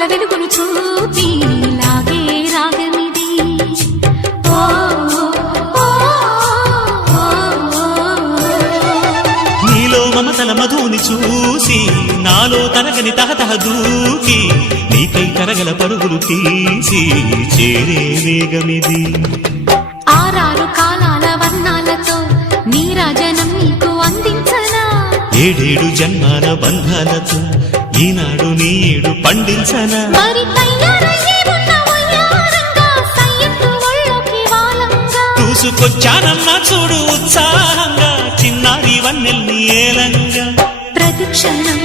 తలపుల వెలుగును చూపి లాగే రాగమిది. నీలో మమతల మధుని చూసి నాలో తరగని తహతహ దూకి నీకై తరగల పరుగులు తీసి చేరే వేగమిది. ఆరారు కాలాల వర్ణాలతో నీరాజనం నీకు అందించనా, ఏడేడు జన్మాల బంధాలతో ఈనాడు నీడు పండించనా. మరి తయారయ్యే ఉన్న వయ్యారంగా సయ్యత్తు ఒళ్ళోకి వాలంగా చూసుకొచ్చానమ్మా చూడు ఉత్సాహంగా చిన్నారి వన్నెల్ని ఏలంగా. ప్రతిక్షణం